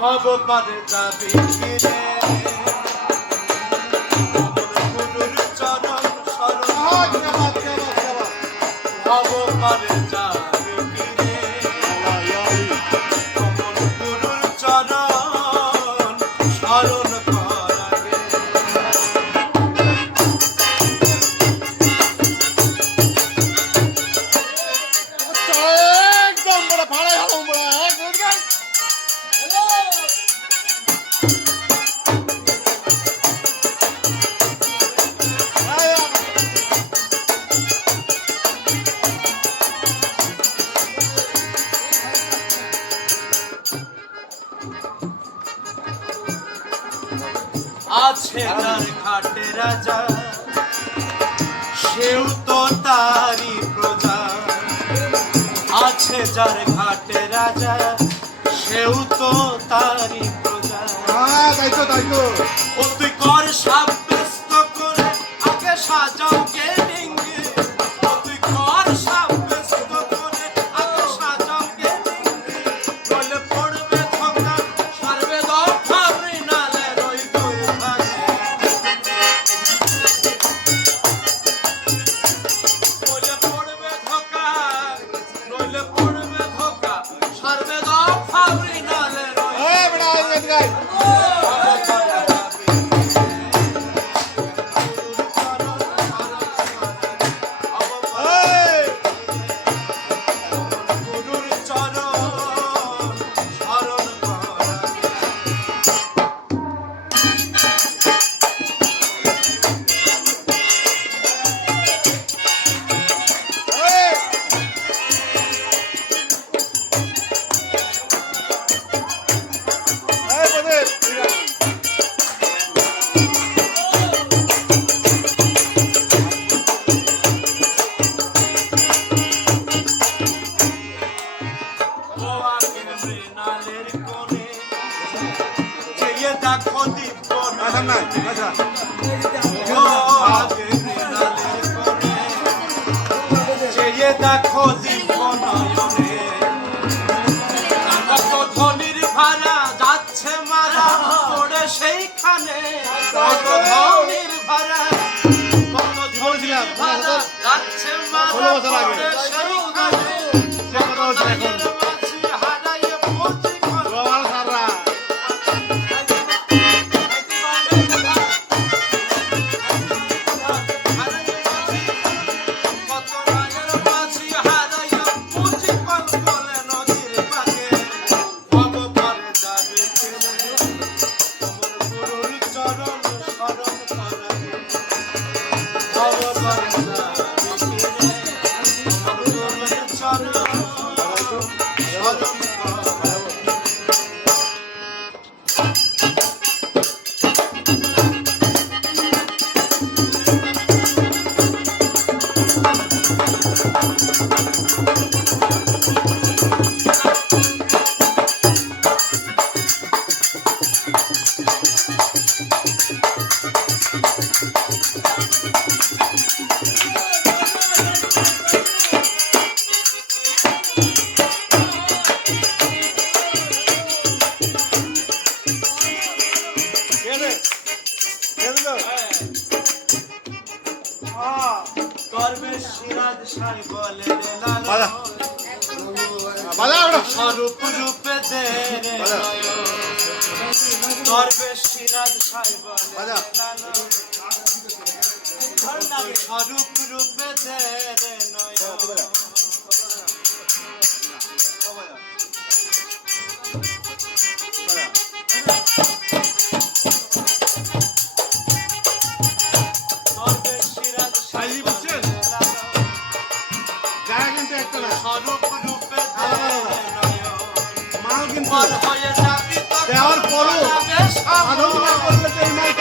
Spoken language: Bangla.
ভব পারে যাবি ফিরে ভব পারে আছে তার ঘাটে রাজা সেও তো তারি প্রজা। আছে যার ঘাটে রাজা সেও তো তারি প্রজা। হ্যাঁ তাই তো তাই তো। guys. দেখো দিব্য আসাম না আচ্ছা দেখো দিব্য নয়নে ধনির ভাড়া যাচ্ছে মারা পড়ে সেইখানে কত ধনির ভাড়া কত ধনির ভাড়া যাচ্ছে মারা ষোলো বছর আগে। পড়ে সেইখানে Ah! করবে সিরাজ সাই বলে রে। লালা। স্বরূপ রূপে দে রে। করবে সিরাজ সাই বলে স্বরূপ রূপে দে রে নয়ন। করবে দেওয়ার পরও না করলে এই মাল